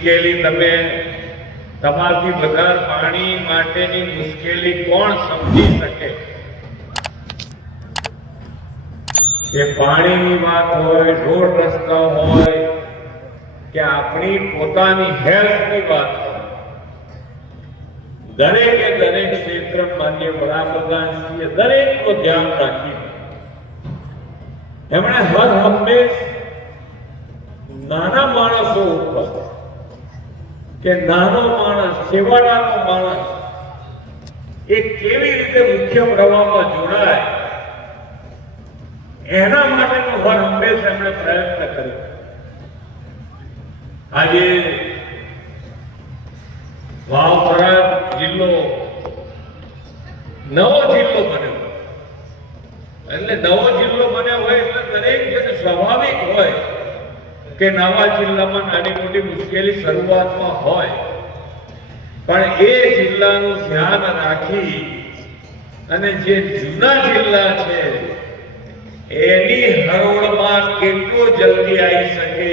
મુશ્કેલી તમે તમારથી વધારે પાણી માટેની મુશ્કેલી કોણ સમજી શકે કે પાણીની વાત હોય, રોડ રસ્તા હોય કે આપણી પોતાની હેલ્થની વાત હોય, દરેકે દરેક ક્ષેત્ર માન્ય વડાપ્રધાનશ્રીએ દરેકનું ધ્યાન રાખી એમણે હર હંમેશ નાના માણસો ઉપર કે નાનો માણસ, સેવાડાનો માણસ એ કેવી રીતે મુખ્ય પ્રવાહમાં જોડાય એના માટેનો હર હંમેશ એમણે પ્રયત્ન કર્યો. આજે વાવથરા જિલ્લો નવો જિલ્લો બન્યો, એટલે નવો જિલ્લો બન્યો હોય એટલે દરેક જણ સ્વાભાવિક હોય કે નવા જિલ્લામાં નાની મોટી મુશ્કેલી શરૂઆતમાં હોય, પણ એ જિલ્લાનું ધ્યાન રાખી અને જે જૂના જિલ્લા છે એની હરોળમાં કેટલો જલ્દી આવી શકે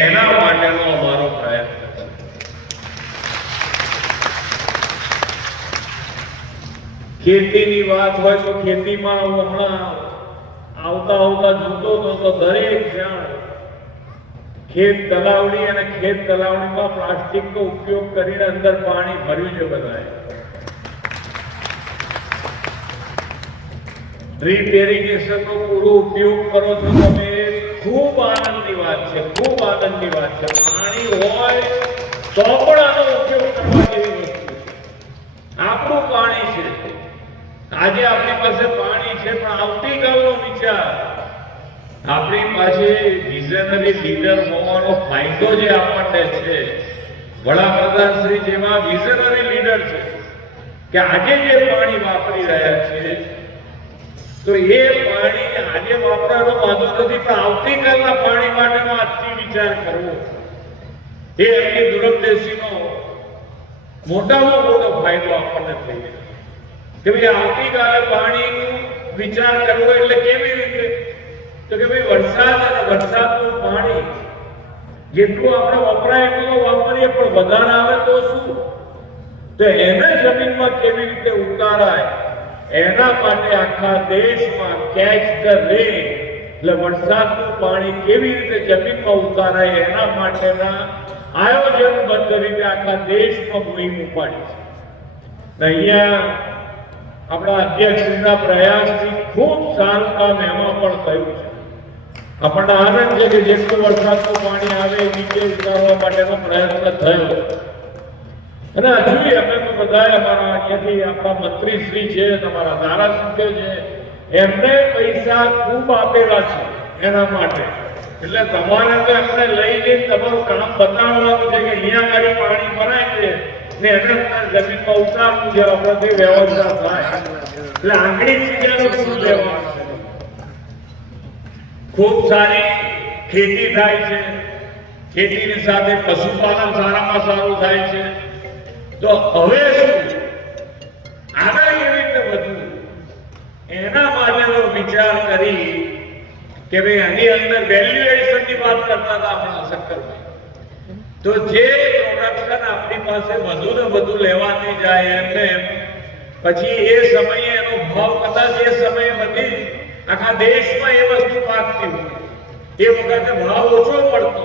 એના માટેનો અમારો પ્રયત્ન છે. ખેતીની વાત હોય તો ખેતીમાં હું હમણાં આવતા જોતો હતો તો દરેક જણ ખેત તલાવડી અને ખેત તલાવડીમાં પ્લાસ્ટિકનો ઉપયોગ કરીને અંદર પાણી ભર્યું છે બધાએ. ડ્રીપ ઇરિગેશનનો પૂરો ઉપયોગ કરો છો તમે, ખૂબ આનંદની વાત છે, ખૂબ આનંદની વાત છે. પાણી હોય તો પણ આનો ઉપયોગ કરવા જેવી વસ્તુ છે. આપણું પાણી છે, આજે આપણી પાસે પાણી છે, પણ આવતીકાલનો વિચાર આપણી પાસે વિઝનરી લીડર હોવાનો ફાયદો જે આપણને છે, વડાપ્રધાન શ્રી જેવા વિઝનરી લીડર છે કે આજે જે પાણી વાપરી રહ્યા છે તો એ પાણી આજે વાપરવાનો વાંધો નથી, પણ આવતીકાલના પાણી માટેનો આજથી વિચાર કરવો એ એમની દૂરંદેશીનો મોટામાં મોટો ફાયદો આપણને થઈ જાય કે ભાઈ આવતીકાલે પાણીનો વિચાર કરવો. એટલે કેવી રીતે? તો કે ભાઈ વરસાદ અને વરસાદનું પાણી જેટલું આપણે વપરાય એટલું વાપરીએ, પણ વધારે આવે તો શું? તો એને જમીનમાં કેવી રીતે ઉતારાય એના માટે આખા દેશમાં કેચ ધ રેન એટલે વરસાદનું પાણી કેવી રીતે જમીનમાં ઉતારાય એના માટેના આયોજનબદ્ધ રીતે આખા દેશમાં મુહિમ ઉપાડી છે. અહીંયા આપણા અધ્યક્ષના પ્રયાસથી ખૂબ સારું કામ એમાં પણ થયું છે. આપણને આનંદ છે કે જેટલું વરસાદનું પાણી આવે એ નીચે ઉતારવા માટેનો પ્રયત્ન થયો. અને હજુ અમે તો બધા અમારા અહીંયાથી આપણા મંત્રીશ્રી છે, તમારા ધારાસભ્ય છે, એમને પૈસા ખૂબ આપેલા છે એના માટે. એટલે તમારે તો એમને લઈ જઈને તમારું કામ બતાવવાનું છે કે અહીંયા આગળ પાણી ભરાય છે ને એને જમીનમાં ઉતારવું છે, આપણાથી વ્યવસ્થા થાય. એટલે આંગળી ચીજાનું શું લેવાનું છે? ખૂબ સારી ખેતી થાય છે, ખેતીની સાથે પશુપાલન સારામાં સારું થાય છે. તો હવે શું આગળ કેવી રીતે વધવું એના માટેનો વિચાર કરી કે ભાઈ આની અંદર વેલ્યુએશનની વાત કરતા હતા આપણા શંકરભાઈ. તો જે પ્રોડક્શન આપણી પાસે વધુ ને વધુ લેવાતી જાય એમને પછી એ સમયે એનો ભાવ કદાચ એ સમયે બધી આખા દેશમાં એ વસ્તુ પાકતી હોય, એ વખતે ભાવ ઓછો પડતો,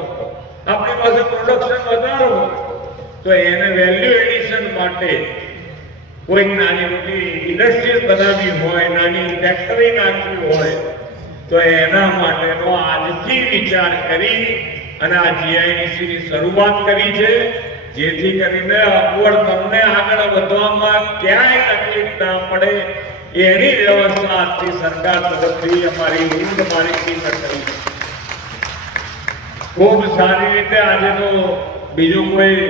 આપણી પાસે પ્રોડક્શન વધારો હોય, તો એને વેલ્યુ એડિશન માટે કોઈક નાની મોટી ઇન્ડસ્ટ્રીઝ બનાવવી હોય, નાની ફેક્ટરી નાખવી હોય, તો એના માટેનો આજથી વિચાર કરી અને આ જીઆઈડીસી ની શરૂઆત કરી છે, જેથી કરીને અગવડ તમને આગળ વધવામાં ક્યાંય તકલીફ ના પડે એની વ્યવસ્થા આજથી સરકાર તરફથી અમારી ઊંઘ માલિકી કરી. ખૂબ સારી રીતે આજે તો બીજું કોઈ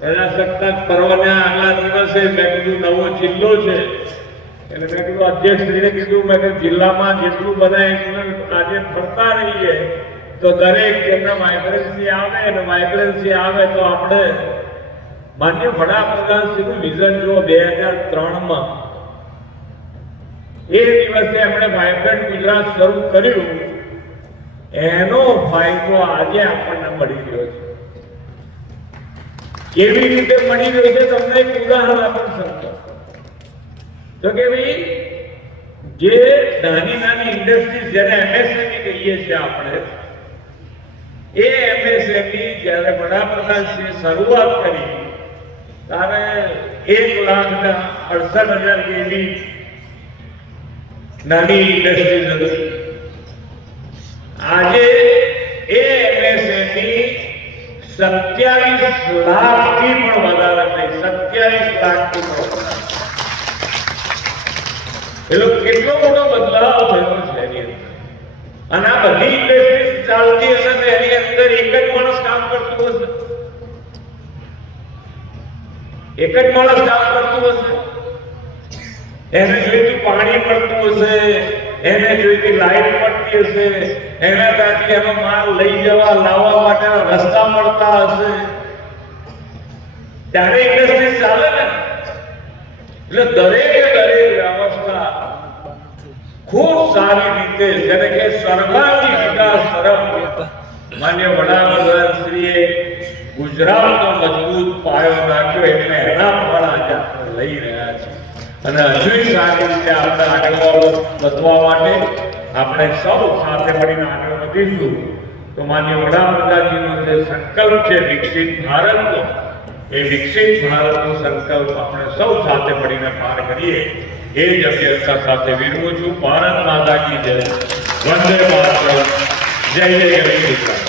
પ્રજાસત્તાક પર્વના આગલા દિવસે મેં કીધું નવો જિલ્લો છે એટલે મેં કીધું અધ્યક્ષશ્રીને કીધું મેં કે જિલ્લામાં જેટલું બને એટલું આજે ફરતા રહીએ તો દરેક જેમને વાઇબ્રન્સી આવે અને વાઇબ્રન્સી આવે તો આપણે માન્ય વડાપ્રધાનશ્રીનું વિઝન જો 2003માં એ દિવસે એમણે વાઇબ્રન્ટ ગુજરાત શરૂ કર્યું, એનો ફાયદો આજે આપણને મળી રહ્યો છે. કેવી રીતે મળી રહ્યો છે તમને એક ઉદાહરણ આપી શકતો તો કે ભાઈ જે નાની નાની ઇન્ડસ્ટ્રીઝ જેને એમએસએમઈ કહીએ છીએ આપણે, એ એમએસએમઈ જ્યારે વડાપ્રધાનશ્રીએ શરૂઆત કરી ત્યારે 1,68,000 જેવી નાની ઇન્ડસ્ટ્રીઝ હતી. આજે એ એમએસએમઈ 27 લાખથી પણ વધારે થઈ, 27 લાખથી પણ વધારે. એટલો કેટલો મોટો બદલાવ થયો છે એની અંદર. અને આ બધી ઇન્ડસ્ટ્રીઝ ચાલતી હશે તો એની અંદર એક જ માણસ કામ કરતું હશે, એક જ માણસ કામ કરતું હશે. એને જોઈતું પાણી મળતું હશે, એને જોઈતી લાઈટ મળતી હશે, એને ત્યાંથી એનો માલ લઈ જવા લાવવા માટેના રસ્તા મળતા હશે, ત્યારે ઇન્ડસ્ટ્રી ચાલે ને. એટલે દરેકે દરેક વ્યવસ્થા ખૂબ સારી રીતે, જેને કે સર્વાંગી વિકાસ તરફ માન્ય વડાપ્રધાન શ્રીએ ગુજરાતનો મજબૂત પાયો નાખ્યો, એટલે એના ફળ આજે આપણે લઈ રહ્યા છીએ. અને હજુ સારી રીતે આપણે આગળ વધવા માટે આપણે સૌ સાથે મળીને આગળ વધીશું. તો માન્ય વડાપ્રધાનજીનો જે સંકલ્પ છે વિકસિત ભારતનો, એ વિકસિત ભારતનો સંકલ્પ આપણે સૌ સાથે મળીને પાર કરીએ, એ જ અભ્યર્થના સાથે વિરમું છું. ભારત માતા કી જય, વંદે માતરમ, જય જય ગણેશ.